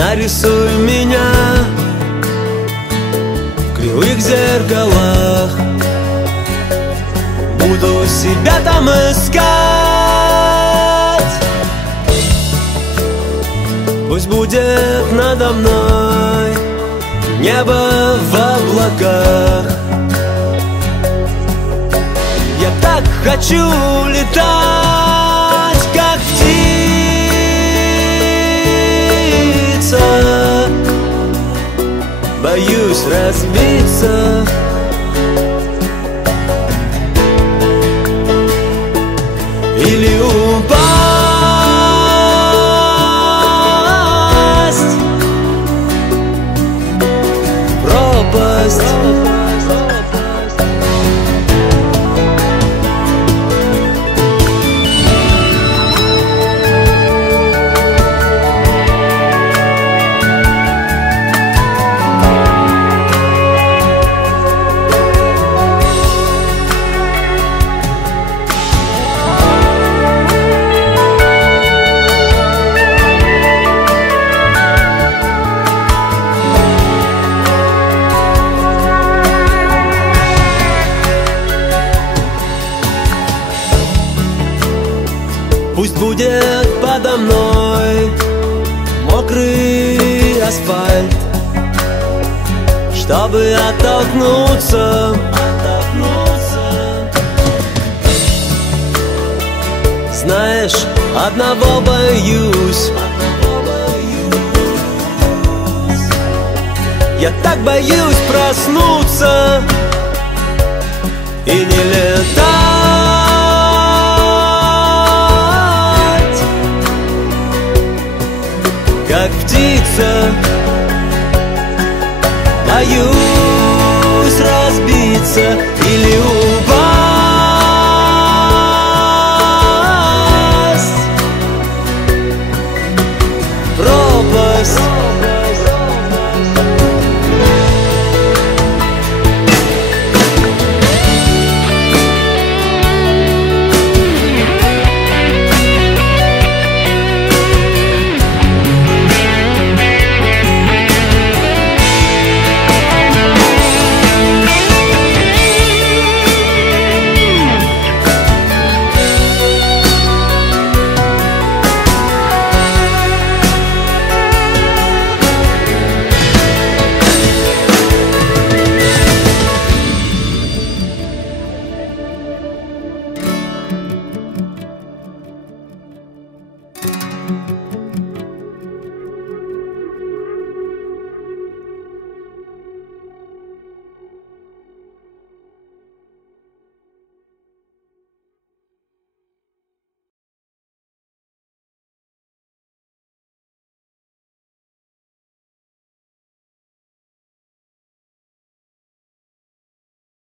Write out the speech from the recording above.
Нарисуй меня в кривых зеркалах. Буду себя там искать. Пусть будет надо мной небо в облаках. Я так хочу летать, как птица. Боюсь разбиться. Или упасть в пропасть. Пусть будет подо мной мокрый асфальт, чтобы оттолкнуться. Знаешь, одного боюсь. Я так боюсь проснуться и не летать, как птица. Боюсь разбиться.